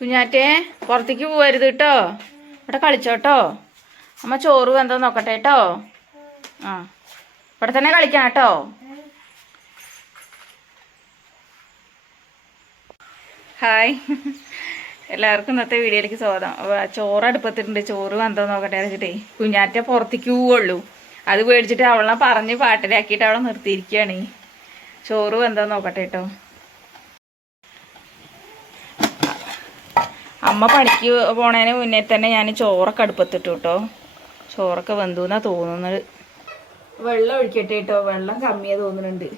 കുഞ്ഞാറ്റേ പുറത്തേക്ക് പോവരുത് കേട്ടോ, ഇവിടെ കളിച്ചോട്ടോ. അമ്മ ചോറ് വെന്തോ നോക്കട്ടെ കേട്ടോ. ആ ഇവിടെ തന്നെ കളിക്കാം കേട്ടോ. ഹായ്, എല്ലാവർക്കും ഇന്നത്തെ വീഡിയോയിലേക്ക് സ്വാഗതം. ചോറ് അടുപ്പത്തിട്ടുണ്ട്, ചോറ് വെന്തോ നോക്കട്ടെ വെച്ചിട്ടേ കുഞ്ഞാറ്റ പുറത്തേക്ക് പോവുള്ളൂ. അത് മേടിച്ചിട്ട് അവളെ പറഞ്ഞ് പാട്ടിലാക്കിയിട്ട് അവളെ നിർത്തിയിരിക്കുകയാണ്. ചോറ് വെന്തോ നോക്കട്ടെ കേട്ടോ. അമ്മ പണിക്ക് പോണതിന് മുന്നേ തന്നെ ഞാൻ ചോറൊക്കെ അടുപ്പത്തിട്ടു കേട്ടോ. ചോറൊക്കെ വെന്തു എന്നാ തോന്നുന്നത്. വെള്ളം ഒഴിക്കട്ടെ കേട്ടോ, വെള്ളം കമ്മിയാ തോന്നുന്നുണ്ട്.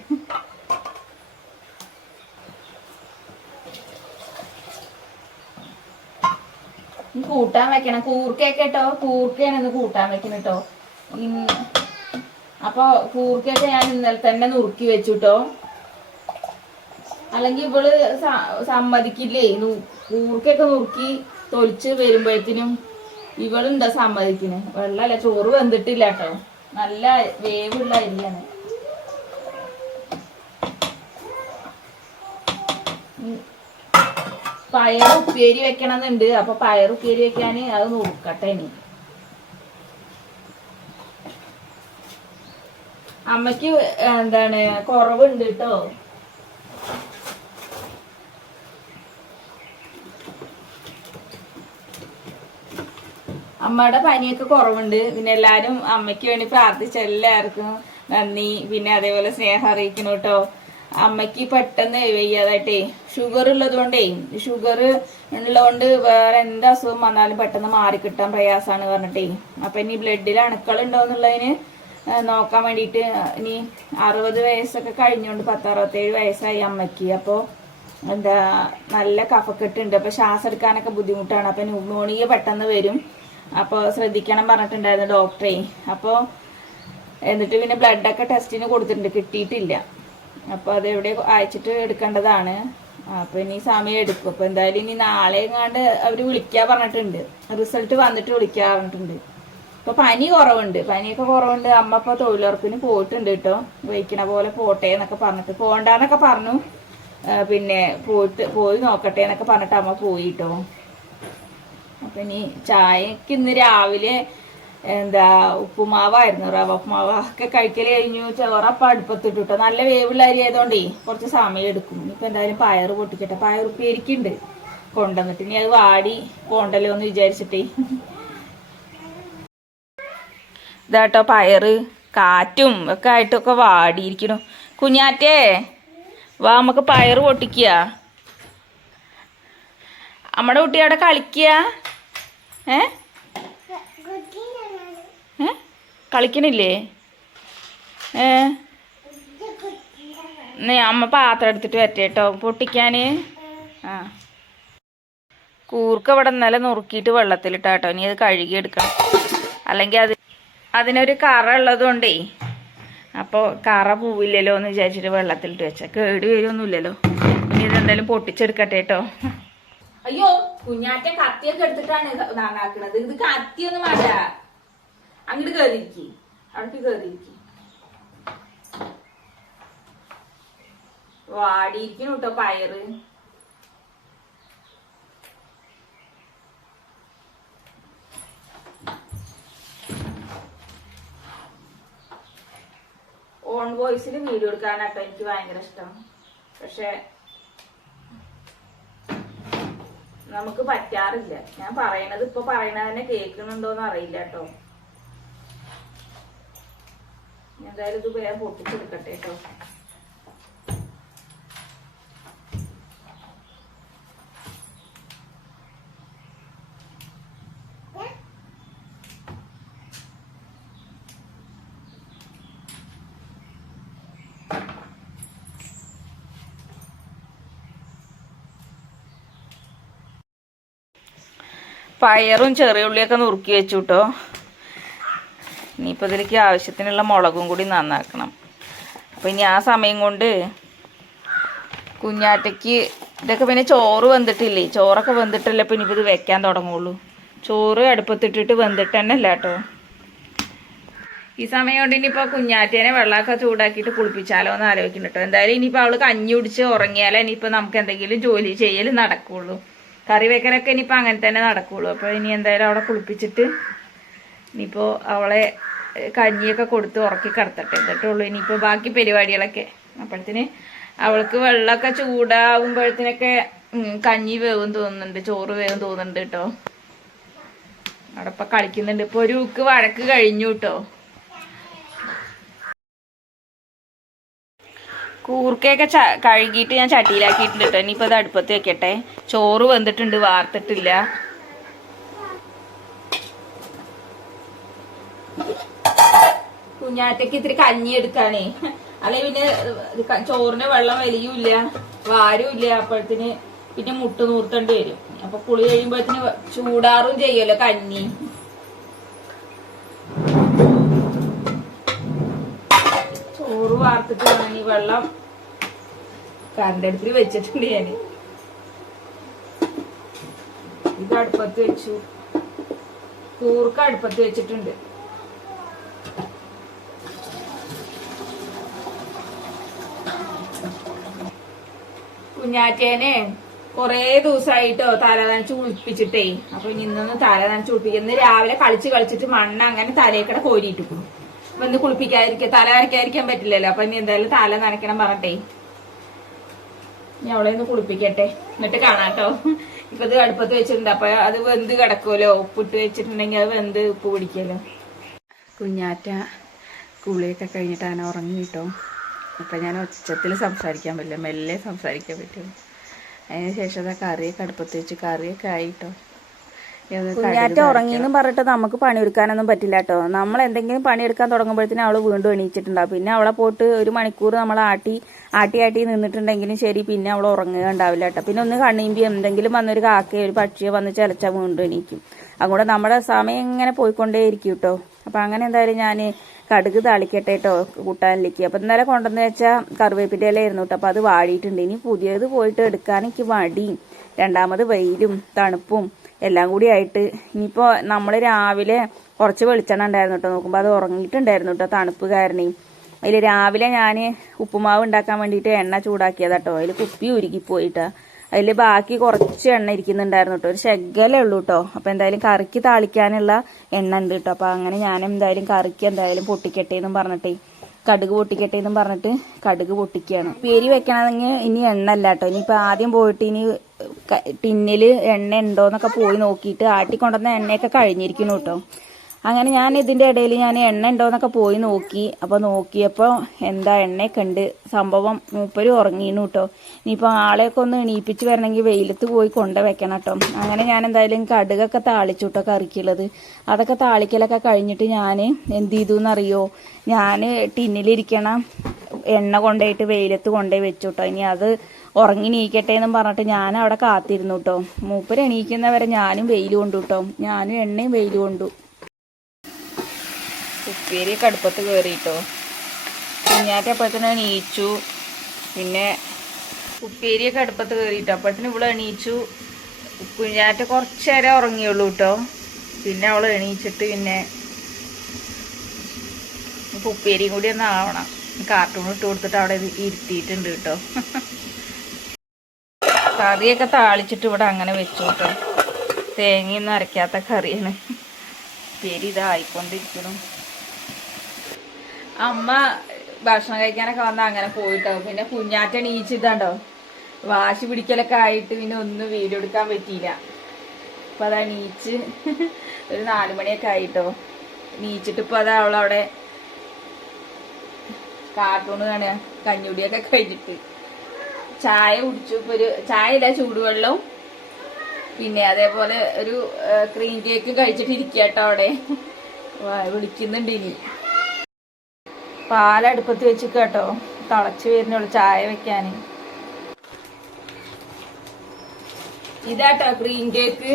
കൂട്ടാൻ വെക്കണം, കൂർക്കയൊക്കെ കേട്ടോ. കൂർക്കയാണ് ഇന്ന് കൂട്ടാൻ വെക്കണം കേട്ടോ. അപ്പൊ കൂർക്കയൊക്കെ ഞാൻ ഇന്നലെ തന്നെ നുറുക്കി വെച്ചു കേട്ടോ. അല്ലെങ്കിൽ ഇവള് സമ്മതിക്കില്ലേ. കൂർക്കൊക്കെ നുറുക്കി തൊലിച്ച് വരുമ്പോഴത്തേനും ഇവളുണ്ടാ സമ്മതിക്കിന്. വെള്ളമല്ല, ചോറ് വെന്തിട്ടില്ല കേട്ടോ. നല്ല വേവുള്ള അരിയാണ്. പയർ ഉപ്പേരി വെക്കണമെന്നുണ്ട്. അപ്പൊ പയർ ഉപ്പേരി വെക്കാന് അത് നോക്കട്ടെ. ഇനി അമ്മക്ക് എന്താണ് കുറവുണ്ട് കേട്ടോ. അമ്മയുടെ പനിയൊക്കെ കുറവുണ്ട്. പിന്നെ എല്ലാരും അമ്മയ്ക്ക് വേണ്ടി പ്രാർത്ഥിച്ച എല്ലാവർക്കും നന്ദി. പിന്നെ അതേപോലെ സ്നേഹം അറിയിക്കണം കേട്ടോ. അമ്മയ്ക്ക് പെട്ടെന്ന് വയ്യാതായിട്ടേ, ഷുഗർ ഉള്ളത് കൊണ്ടേ, ഷുഗർ ഉള്ളതുകൊണ്ട് വേറെ എന്ത് അസുഖം വന്നാലും പെട്ടെന്ന് മാറിക്കിട്ടാൻ പ്രയാസമാണ് പറഞ്ഞിട്ടേ. അപ്പൊ ഇനി ബ്ലഡിൽ അണുക്കൾ ഉണ്ടോന്നുള്ളതിന് നോക്കാൻ വേണ്ടിയിട്ട് ഇനി 60 വയസ്സൊക്കെ കഴിഞ്ഞോണ്ട് 10-67 വയസ്സായി അമ്മയ്ക്ക്. അപ്പോൾ എന്താ നല്ല കഫക്കെട്ടുണ്ട്. അപ്പൊ ശ്വാസം എടുക്കാനൊക്കെ ബുദ്ധിമുട്ടാണ്. അപ്പൊ ന്യൂമോണിയ പെട്ടെന്ന് വരും. അപ്പോൾ ശ്രദ്ധിക്കണം പറഞ്ഞിട്ടുണ്ടായിരുന്നു ഡോക്ടറെ. അപ്പോൾ എന്നിട്ട് പിന്നെ ബ്ലഡൊക്കെ ടെസ്റ്റിന് കൊടുത്തിട്ടുണ്ട്, കിട്ടിയിട്ടില്ല. അപ്പോൾ അതെവിടെ അയച്ചിട്ട് എടുക്കേണ്ടതാണ്. അപ്പോൾ ഇനി സമയം എടുക്കും. അപ്പോൾ എന്തായാലും ഇനി നാളെ എങ്ങാണ്ട് അവർ വിളിക്കാൻ പറഞ്ഞിട്ടുണ്ട്, റിസൾട്ട് വന്നിട്ട് വിളിക്കാൻ പറഞ്ഞിട്ടുണ്ട്. ഇപ്പോൾ പനി കുറവുണ്ട്, പനിയൊക്കെ കുറവുണ്ട്. അമ്മ ഇപ്പോൾ തൊഴിലുറപ്പിന് പോയിട്ടുണ്ട് കേട്ടോ. വഹിക്കണ പോലെ പോട്ടെ എന്നൊക്കെ പറഞ്ഞിട്ട്, പോകണ്ടെന്നൊക്കെ പറഞ്ഞു. പിന്നെ പോയി നോക്കട്ടെ എന്നൊക്കെ പറഞ്ഞിട്ട് അമ്മ പോയി കേട്ടോ. അപ്പൊ ഇനി ചായക്ക് ഇന്ന് രാവിലെ എന്താ ഉപ്പുമാവായിരുന്നു, റവ ഉപ്പുമാവ് ഒക്കെ കഴിക്കൽ കഴിഞ്ഞു. ചോറപ്പം അടുപ്പത്തിട്ടു കേട്ടോ. നല്ല വേവുള്ള അരി ആയതുകൊണ്ടേ കുറച്ച് സമയം എടുക്കും. ഇനിയിപ്പോൾ എന്തായാലും പയറ് പൊട്ടിക്കട്ടെ. പയർ ഉപ്പേരിക്കുണ്ട് കൊണ്ടുവന്നിട്ട്, ഇനി അത് വാടി പോണ്ടല്ലോ എന്ന് വിചാരിച്ചിട്ടേ. ഇതാട്ടോ പയറ് കാറ്റും ഒക്കെ ആയിട്ടൊക്കെ വാടിയിരിക്കണു. കുഞ്ഞാറ്റേ വാ, നമുക്ക് പയറ് പൊട്ടിക്കുക. നമ്മുടെ കുട്ടി അവിടെ കളിക്കുക. കളിക്കണില്ലേ? അമ്മ പാത്രം എടുത്തിട്ട് വരട്ടെ കേട്ടോ പൊട്ടിക്കാന്. ആ കൂർക്ക ഇവിടെ ഇന്നലെ നുറുക്കിയിട്ട് വെള്ളത്തിലിട്ടാട്ടോ. ഇനി അത് കഴുകി എടുക്കണം, അല്ലെങ്കിൽ അതിനൊരു കറ ഉള്ളതുകൊണ്ടേ. അപ്പോൾ കറ പോവില്ലല്ലോ എന്ന് വിചാരിച്ചിട്ട് വെള്ളത്തിലിട്ട് വെച്ചാൽ കേട് വരുമൊന്നുമില്ലല്ലോ. ഇനി ഇതെന്തായാലും പൊട്ടിച്ചെടുക്കട്ടെ കേട്ടോ. അയ്യോ, കുഞ്ഞാറ്റ കത്തിയൊക്കെ എടുത്തിട്ടാണ് നന്നാക്കണത്. ഇത് കത്തിയൊന്നും വേണ്ട. അങ്ങോട്ട് കേറിയിരിക്കി, അവിടേക്ക് കേറിയിരിക്കി. വാടിയിരിക്കുന്നു കേട്ടോ പയറ്. ഓൺ വോയിസിൽ വീഡിയോ എടുക്കാനാട്ടോ എനിക്ക് ഭയങ്കര ഇഷ്ടം. പക്ഷെ നമുക്ക് പറ്റാറില്ല. ഞാൻ പറയണത് ഇപ്പൊ പറയണത് തന്നെ കേൾക്കുന്നുണ്ടോന്ന് അറിയില്ല കേട്ടോ. എന്തായാലും ഇത് വേഗം പൊട്ടിച്ചെടുക്കട്ടെ കേട്ടോ. പയറും ചെറിയ ഉള്ളിയൊക്കെ നുറുക്കി വെച്ചു കേട്ടോ. ഇനിയിപ്പോൾ ഇതിലേക്ക് ആവശ്യത്തിനുള്ള മുളകും കൂടി നന്നാക്കണം. അപ്പോൾ ഇനി ആ സമയം കൊണ്ട് കുഞ്ഞാറ്റയ്ക്ക് ഇതൊക്കെ പിന്നെ ചോറ് വെന്തിട്ടില്ലേ, ചോറൊക്കെ വെന്തിട്ടല്ലേ ഇപ്പം ഇനിയിപ്പോൾ ഇത് വെക്കാൻ തുടങ്ങുള്ളൂ. ചോറ് അടുപ്പത്തിട്ടിട്ട് വെന്തിട്ട് തന്നെ അല്ല കേട്ടോ. ഈ സമയം കൊണ്ട് ഇനിയിപ്പോൾ കുഞ്ഞാറ്റേനെ വെള്ളമൊക്കെ ചൂടാക്കിയിട്ട് കുളിപ്പിച്ചാലോ എന്ന് ആലോചിക്കുന്നു കേട്ടോ. എന്തായാലും ഇനിയിപ്പോൾ അവൾ കഞ്ഞി കുടിച്ച് ഉറങ്ങിയാലേ ഇനിയിപ്പോൾ നമുക്ക് എന്തെങ്കിലും ജോലി ചെയ്യൽ നടക്കുള്ളൂ. കറി വെക്കലൊക്കെ ഇനിയിപ്പോൾ അങ്ങനെ തന്നെ നടക്കുള്ളൂ. അപ്പോൾ ഇനി എന്തായാലും അവളെ കുളിപ്പിച്ചിട്ട് ഇനിയിപ്പോൾ അവളെ കഞ്ഞിയൊക്കെ കൊടുത്ത് ഉറക്കി കിടത്തട്ടെ, എന്നിട്ടുള്ളൂ ഇനിയിപ്പോൾ ബാക്കി പരിപാടികളൊക്കെ. അപ്പോഴത്തിന് അവൾക്ക് വെള്ളമൊക്കെ ചൂടാവുമ്പോഴത്തേനൊക്കെ കഞ്ഞി വേവും തോന്നുന്നുണ്ട്, ചോറ് വേവും തോന്നുന്നുണ്ട് കേട്ടോ. അവിടെ ഇപ്പം കളിക്കുന്നുണ്ട്. ഇപ്പോൾ ഒരു വഴക്ക് കഴിഞ്ഞു കേട്ടോ. കൂർക്കയൊക്കെ കഴുകിയിട്ട് ഞാൻ ചട്ടിയിലാക്കിയിട്ടുണ്ട് കേട്ടോ. ഇനിയിപ്പോൾ അത് അടുപ്പത്ത് വെക്കട്ടെ. ചോറ് വെന്തിട്ടുണ്ട്, വാർത്തിട്ടില്ല. കുഞ്ഞാറ്റയ്ക്ക് ഇത്തിരി കഞ്ഞി എടുക്കാനേ, അല്ലെ പിന്നെ ചോറിന് വെള്ളം വലിയൂല്ല വാരുമില്ല. അപ്പോഴത്തിന് പിന്നെ മുട്ട് നൂർത്തേണ്ടി വരും. അപ്പൊ കുളി കഴിയുമ്പോഴത്തിന് ചൂടാറും ചെയ്യുമല്ലോ കഞ്ഞി. ചോറ് വാർത്തിട്ട് വേണം ഈ വെള്ളം കറണ്ട് അടുപ്പിൽ വെച്ചിട്ടുണ്ട് ഞാന്. ഇത് അടുപ്പത്ത് വെച്ചു, കൂർക്ക അടുപ്പത്ത് വെച്ചിട്ടുണ്ട്. കുഞ്ഞാറ്റേനെ കൊറേ ദിവസമായിട്ടോ തല നനച്ച് കുളിപ്പിച്ചിട്ടേ. അപ്പൊ ഇന്നൊന്ന് തല നനച്ച് കുളിപ്പിക്കും. ഇന്ന് രാവിലെ കളിച്ചിട്ട് മണ്ണ് അങ്ങനെ തലയേക്കട കോരിയിട്ടു. അപ്പൊ ഇന്ന് തല നനയ്ക്കാതിരിക്കാൻ പറ്റില്ലല്ലോ. അപ്പൊ ഇനി എന്തായാലും തല നനയ്ക്കണം പറഞ്ഞിട്ടേ ഞാൻ അവളെ ഒന്ന് കുളിപ്പിക്കട്ടെ, എന്നിട്ട് കാണാട്ടോ. ഇപ്പൊ ഇത് അടുപ്പത്ത് വെച്ചിട്ടുണ്ട്. അപ്പൊ അത് വെന്ത് കിടക്കുമല്ലോ, ഉപ്പിട്ട് വെച്ചിട്ടുണ്ടെങ്കിൽ അത് വെന്ത് ഉപ്പ് പിടിക്കുമല്ലോ. കുഞ്ഞാറ്റ കുളിയൊക്കെ കഴിഞ്ഞിട്ട് അങ്ങനെ ഉറങ്ങി കിട്ടോ. അപ്പം ഞാൻ ഉച്ചത്തിൽ സംസാരിക്കാൻ പറ്റില്ല, മെല്ലെ സംസാരിക്കാൻ പറ്റും. അതിന് ശേഷം കറിയൊക്കെ അടുപ്പത്ത് വെച്ച് കറിയൊക്കെ ആയിട്ടോ. കുഞ്ഞാറ്റ ഉറങ്ങിയെന്നും പറഞ്ഞിട്ട് നമുക്ക് പണിയെടുക്കാനൊന്നും പറ്റില്ല കേട്ടോ. നമ്മൾ എന്തെങ്കിലും പണിയെടുക്കാൻ തുടങ്ങുമ്പോഴത്തേനും അവൾ വീണ്ടും എണീച്ചിട്ടുണ്ടാവും. പിന്നെ അവളെ പോയിട്ട് ഒരു മണിക്കൂർ നമ്മൾ ആട്ടി നിന്നിട്ടുണ്ടെങ്കിലും ശരി, പിന്നെ അവൾ ഉറങ്ങുക ഉണ്ടാവില്ല കേട്ടോ. പിന്നെ ഒന്ന് കണ്ണീമ്പി എന്തെങ്കിലും വന്നൊരു കാക്കയോ ഒരു പക്ഷിയോ വന്ന് ചിലച്ചാൽ വീണ്ടും എണീക്കും. അതുകൊണ്ട് നമ്മുടെ സമയം ഇങ്ങനെ പോയിക്കൊണ്ടേയിരിക്കും കേട്ടോ. അപ്പം അങ്ങനെ എന്തായാലും ഞാൻ കടുക് താളിക്കട്ടെ കേട്ടോ കൂട്ടാനിലേക്ക്. അപ്പം ഇന്നലെ കൊണ്ടുവന്ന് വെച്ചാൽ കറിവേപ്പിൻ്റെ ഇലയായിരുന്നു കേട്ടോ. അപ്പം അത് വാടിയിട്ടുണ്ട്. ഇനി പുതിയത് പോയിട്ട് എടുക്കാൻ എനിക്ക് മടിയും, രണ്ടാമത് വെയിലും തണുപ്പും എല്ലാം കൂടി ആയിട്ട്. ഇനിയിപ്പോൾ നമ്മൾ രാവിലെ കുറച്ച് വെളിച്ചെണ്ണ ഉണ്ടായിരുന്നു കേട്ടോ. നോക്കുമ്പോൾ അത് ഉറങ്ങിയിട്ടുണ്ടായിരുന്നു കേട്ടോ തണുപ്പ് കാരണം. അതിൽ രാവിലെ ഞാൻ ഉപ്പുമാവ് ഉണ്ടാക്കാൻ വേണ്ടിയിട്ട് എണ്ണ ചൂടാക്കിയതാട്ടോ. അതിൽ കുപ്പി ഉരുകിപ്പോയിട്ടാ. അതിൽ ബാക്കി കുറച്ച് എണ്ണ ഇരിക്കുന്നുണ്ടായിരുന്നു കേട്ടോ. ഒരു ശകലേ ഉള്ളൂ കേട്ടോ. അപ്പം എന്തായാലും കറിക്ക് താളിക്കാനുള്ള എണ്ണ ഉണ്ട് കേട്ടോ. അപ്പം അങ്ങനെ ഞാൻ എന്തായാലും കറിക്ക് എന്തായാലും പൊട്ടിക്കട്ടെ എന്നും പറഞ്ഞിട്ടേ, കടുക് പൊട്ടിക്കട്ടെ എന്നും പറഞ്ഞിട്ട് കടുക് പൊട്ടിക്കുകയാണ്. പേര് വെക്കണമെങ്കിൽ ഇനി എണ്ണ അല്ല കേട്ടോ. ഇനിയിപ്പോൾ ആദ്യം പോയിട്ട് ഇനി ടിന്നിൽ എണ്ണ ഉണ്ടോയെന്നൊക്കെ പോയി നോക്കിയിട്ട് ആട്ടിക്കൊണ്ടുവന്ന എണ്ണയൊക്കെ കഴിഞ്ഞിരിക്കുന്നു കേട്ടോ. അങ്ങനെ ഞാൻ ഇതിൻ്റെ ഇടയിൽ ഞാൻ എണ്ണ ഉണ്ടോയെന്നൊക്കെ പോയി നോക്കി. അപ്പോൾ നോക്കിയപ്പോൾ എന്താ എണ്ണയൊക്കെ ഉണ്ട്. സംഭവം മൂപ്പര് ഉറങ്ങിയിരുന്നു കേട്ടോ. ഇനിയിപ്പോൾ ആളെയൊക്കെ ഒന്ന് എണീപ്പിച്ച് വരണമെങ്കിൽ വെയിലത്ത് പോയി കൊണ്ടുവയ്ക്കണം കേട്ടോ. അങ്ങനെ ഞാൻ എന്തായാലും കടുകൊക്കെ താളിച്ചു കേട്ടോ കറിക്കുള്ളത്. അതൊക്കെ താളിക്കലൊക്കെ കഴിഞ്ഞിട്ട് ഞാൻ എന്ത് ചെയ്തു എന്നറിയോ, ഞാൻ ടിന്നിലിരിക്കണ എണ്ണ കൊണ്ടുപോയിട്ട് വെയിലത്ത് കൊണ്ടുപോയി വെച്ചു കേട്ടോ. ഇനി അത് ഉറങ്ങി നീക്കട്ടെ എന്നും പറഞ്ഞിട്ട് ഞാൻ അവിടെ കാത്തിരുന്നു കേട്ടോ. മൂപ്പര് എണീക്കുന്നവരെ ഞാനും വെയിൽ കൊണ്ടു കേട്ടോ. ഞാനും എണ്ണയും വെയിൽ കൊണ്ടു. ഉപ്പേരിയൊക്കെ അടുപ്പത്ത് കയറിയിട്ടോ. കുഞ്ഞാറ്റപ്പോഴത്തേന് എണീച്ചു. പിന്നെ ഉപ്പേരിയൊക്കെ അടുപ്പത്ത് കയറിയിട്ടോ. അപ്പോഴത്തേന് ഇവിടെ എണീച്ചു. കുഞ്ഞാറ്റ കുറച്ച് നേരം ഉറങ്ങിയുള്ളൂ കേട്ടോ. പിന്നെ അവൾ എണീച്ചിട്ട് പിന്നെ ഇപ്പം ഉപ്പേരിയും കൂടി ഒന്ന് ആവണം. കാർട്ടൂൺ ഇട്ട് കൊടുത്തിട്ട് അവിടെ ഇരുത്തിയിട്ടുണ്ട് കേട്ടോ. കറിയൊക്കെ താളിച്ചിട്ട് ഇവിടെ അങ്ങനെ വെച്ചു കേട്ടോ. തേങ്ങയൊന്നും അരയ്ക്കാത്ത കറിയാണ്. ഉപ്പേരി ഇതായിക്കൊണ്ടിരിക്കണം. അമ്മ ഭക്ഷണം കഴിക്കാനൊക്കെ വന്നാൽ അങ്ങനെ പോയിട്ടോ. പിന്നെ കുഞ്ഞാറ്റ എണീച്ചിട്ടുണ്ടോ, വാശി പിടിക്കലൊക്കെ ആയിട്ട് പിന്നെ ഒന്നും വീഡിയോ എടുക്കാൻ പറ്റിയില്ല. അപ്പം അതാ എണീച്ച് ഒരു 4 മണിയൊക്കെ ആയിട്ടോ. എണീച്ചിട്ട് ഇപ്പോൾ അതാ അവളവിടെ കാർട്ടൂണ് കാണുക. കഞ്ഞുടിയൊക്കെ കഴിഞ്ഞിട്ട് ചായ കുടിച്ചു. ഇപ്പോൾ ഒരു ചായ ഇല്ല, ചൂടുവെള്ളവും പിന്നെ അതേപോലെ ഒരു ക്രീം കേക്ക് കഴിച്ചിട്ട് ഇരിക്കട്ടോ. അവിടെ വിളിക്കുന്നുണ്ട്. ഇനി പാലടുപ്പത്ത് വെച്ച് കേട്ടോ, തിളച്ച് വരുന്നുള്ളൂ ചായ വെക്കാൻ. ഇതാട്ടോ ക്രീം കേക്ക്.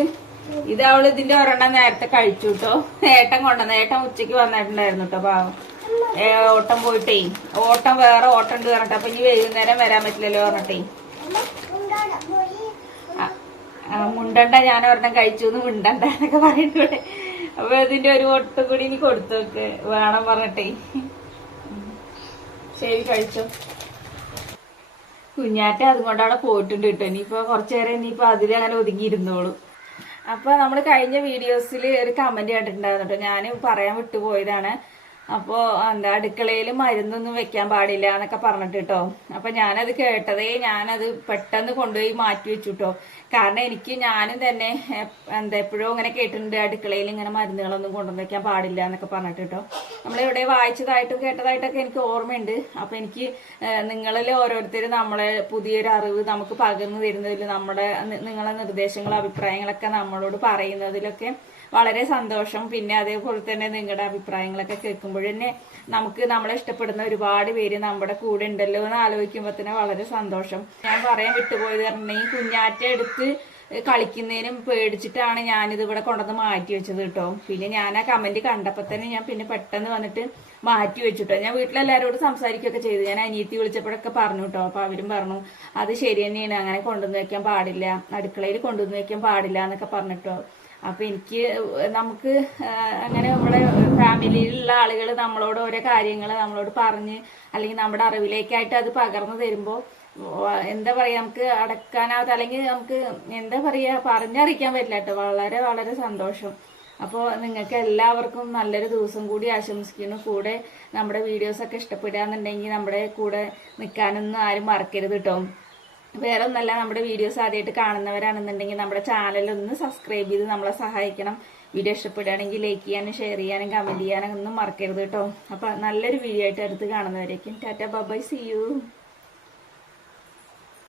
ഇത് അവള് ഇതിന്റെ ഒരെണ്ണം നേരത്തെ കഴിച്ചു കേട്ടോ. ഏട്ടൻ കൊണ്ടുവന്ന, ഏട്ടൻ ഉച്ചക്ക് വന്നിട്ടുണ്ടായിരുന്നു കേട്ടോ. പാവം ഓട്ടം പോയിട്ടേ, ഓട്ടം വേറെ ഓട്ടം ഉണ്ട് പറഞ്ഞിട്ട്. അപ്പൊ ഇനി വൈകുന്നേരം വരാൻ പറ്റില്ലല്ലോ പറഞ്ഞിട്ടേ. മുണ്ടണ്ട, ഞാൻ ഒരെണ്ണം കഴിച്ചു എന്ന് മുണ്ടണ്ട എന്നൊക്കെ പറഞ്ഞിട്ടൂടെ. അപ്പൊ ഇതിന്റെ ഒരു ഒട്ടും കൂടി ഇനി കൊടുത്തു നോക്ക് വേണം പറഞ്ഞിട്ടേ. ശരി, കഴിച്ചോ. കുഞ്ഞാറ്റ അതുകൊണ്ട് അവിടെ പോയിട്ടുണ്ട് കേട്ടോ. ഇനിയിപ്പോ കുറച്ചേരം ഇനിയിപ്പോ അതിലങ്ങനെ ഒതുങ്ങിയിരുന്നോളൂ. അപ്പൊ നമ്മൾ കഴിഞ്ഞ വീഡിയോസിൽ ഒരു കമന്റ് കണ്ടിട്ടുണ്ടായിരുന്നു കേട്ടോ. ഞാൻ പറയാൻ വിട്ടുപോയതാണ്. അപ്പോ എന്താ അടുക്കളയിൽ മരുന്നൊന്നും വെക്കാൻ പാടില്ല എന്നൊക്കെ പറഞ്ഞിട്ട് കേട്ടോ. അപ്പൊ ഞാനത് കേട്ടതേ ഞാനത് പെട്ടെന്ന് കൊണ്ടുപോയി മാറ്റി വെച്ചു കേട്ടോ. കാരണം ഞാനും തന്നെ എന്താ എപ്പോഴും ഇങ്ങനെ കേട്ടിട്ടുണ്ട് അടുക്കളയിൽ ഇങ്ങനെ മരുന്നുകളൊന്നും കൊണ്ടുവന്ന് വെക്കാൻ പാടില്ല എന്നൊക്കെ പറഞ്ഞിട്ട് കേട്ടോ. നമ്മളിവിടെ വായിച്ചതായിട്ടും കേട്ടതായിട്ടൊക്കെ എനിക്ക് ഓർമ്മയുണ്ട്. അപ്പൊ നിങ്ങളിൽ ഓരോരുത്തരും നമ്മളെ പുതിയൊരു അറിവ് നമുക്ക് പകർന്നു തരുന്നതിൽ നിങ്ങളെ നിർദ്ദേശങ്ങളും അഭിപ്രായങ്ങളൊക്കെ നമ്മളോട് പറയുന്നതിലൊക്കെ വളരെ സന്തോഷം. പിന്നെ അതേപോലെ തന്നെ നിങ്ങളുടെ അഭിപ്രായങ്ങളൊക്കെ കേൾക്കുമ്പോൾ തന്നെ നമുക്ക് നമ്മളെ ഇഷ്ടപ്പെടുന്ന ഒരുപാട് പേര് നമ്മുടെ കൂടെ ഉണ്ടല്ലോ എന്ന് ആലോചിക്കുമ്പോൾ തന്നെ വളരെ സന്തോഷം. ഞാൻ പറയാൻ വിട്ടുപോയത് പറഞ്ഞിട്ടുണ്ടെങ്കിൽ കുഞ്ഞാറ്റ എടുത്ത് കളിക്കുന്നതിനും പേടിച്ചിട്ടാണ് ഞാനിത് ഇവിടെ കൊണ്ടുവന്ന് മാറ്റി വെച്ചത് കേട്ടോ. പിന്നെ ഞാൻ ആ കമന്റ് കണ്ടപ്പോൾ തന്നെ ഞാൻ പിന്നെ പെട്ടെന്ന് വന്നിട്ട് മാറ്റി വെച്ചിട്ടോ. ഞാൻ വീട്ടിലെല്ലാവരോടും സംസാരിക്കുകയൊക്കെ ചെയ്തു. ഞാൻ അനിയത്തി വിളിച്ചപ്പോഴൊക്കെ പറഞ്ഞു കേട്ടോ. അപ്പൊ അവരും പറഞ്ഞു അത് ശരി തന്നെയാണ്, അങ്ങനെ കൊണ്ടുവന്ന് വെക്കാൻ പാടില്ല, അടുക്കളയിൽ കൊണ്ടുവന്ന് വെക്കാൻ പാടില്ല എന്നൊക്കെ പറഞ്ഞിട്ടോ. അപ്പൊ നമുക്ക് അങ്ങനെ നമ്മുടെ ഫാമിലിയിലുള്ള ആളുകൾ നമ്മളോട് ഓരോ കാര്യങ്ങൾ നമ്മളോട് പറഞ്ഞ് അല്ലെങ്കിൽ നമ്മുടെ അറിവിലേക്കായിട്ട് അത് പകർന്നു തരുമ്പോൾ എന്താ പറയാ, നമുക്ക് അടക്കാനാവാത്ത അല്ലെങ്കിൽ നമുക്ക് എന്താ പറയാ പറഞ്ഞറിയിക്കാൻ പറ്റില്ല കേട്ടോ. വളരെ വളരെ സന്തോഷം. അപ്പോൾ നിങ്ങൾക്ക് എല്ലാവർക്കും നല്ലൊരു ദിവസം കൂടി ആശംസിക്കുന്നു. കൂടെ നമ്മുടെ വീഡിയോസ് ഒക്കെ ഇഷ്ടപ്പെടുകയെന്നുണ്ടെങ്കിൽ നമ്മുടെ കൂടെ നിൽക്കാനൊന്നും ആരും മറക്കരുത് കേട്ടോ. വേറെ ഒന്നല്ല, നമ്മുടെ വീഡിയോസ് ആദ്യമായിട്ട് കാണുന്നവരാണെന്നുണ്ടെങ്കിൽ നമ്മുടെ ചാനൽ ഒന്ന് സബ്സ്ക്രൈബ് ചെയ്ത് നമ്മളെ സഹായിക്കണം. വീഡിയോ ഇഷ്ടപ്പെടുകയാണെങ്കിൽ ലൈക്ക് ചെയ്യാനും ഷെയർ ചെയ്യാനും കമന്റ് ചെയ്യാനും ഒന്നും മറക്കരുത് കേട്ടോ. അപ്പൊ നല്ലൊരു വീഡിയോ ആയിട്ട് അടുത്ത് കാണുന്നവരേക്കും ടാറ്റ ബൈ, സീ യു.